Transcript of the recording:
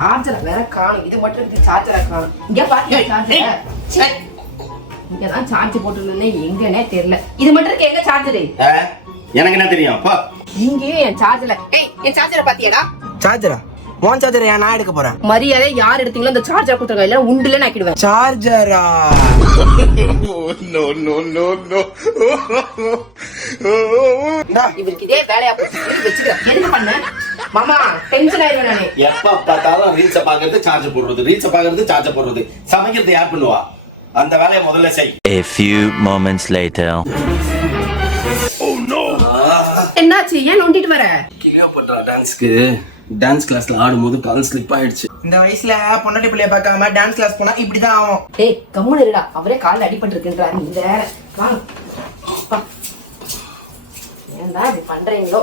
Charger வேற காணும். இது மட்டும் இருக்கு, சார்ஜரை காணும். இங்க பாத்தியா சார்ஜர்? இங்கதான் சார்ஜ் போட்டுருந்தேன், எங்கன்னே தெரியல. இது மட்டும் இருக்கு, எங்க சார்ஜரு? எனக்கு என்ன தெரியும்? இங்கேயும் என் சார்ஜர்ல. என் சார்ஜரை பாத்தியாடா? சார்ஜரா? உன் சார்ஜர் ஏன் நான் எடுக்க போறேன்? மரியாதை யார் எடுத்தீங்களோ அந்த சார்ஜர் கொடுத்துருங்க, இல்ல உண்டுல நாக்கிடுவேன். சார்ஜரா? இவருக்கு இதே வேலையா போச்சு, வச்சுக்கிறேன். எதுக்கு பண்ண மாமா? டென்ஷன் ஆயிடுவேன் நானு. எப்ப பார்த்தாலும் ரீல்ஸ பாக்குறது, சார்ஜ் போடுறது, ரீல்ஸ பாக்குறது, சார்ஜ் போடுறது. சமைக்கிறது யார் பண்ணுவா? அந்த வேலையை முதல்ல செய். A few moments later. என்னாச்சு? ஏன் நோண்டிட்டு வர? கிளியோபாட்ரா டான்ஸ்க்கு டான்ஸ் கிளாஸ்ல ஆடும்போது கால் ஸ்லிப் ஆயிடுச்சு. இந்த வயசுல பொண்டாட்டி பிள்ளைய பார்க்காம டான்ஸ் கிளாஸ் போனா இப்படிதான் ஆகும். கம்முனு இருடா, அவரே காலில் அடிபட்டிருக்குன்றாரு. நீ வேற வாங்க. ஏன்டா இப்படி பண்றீங்களோ?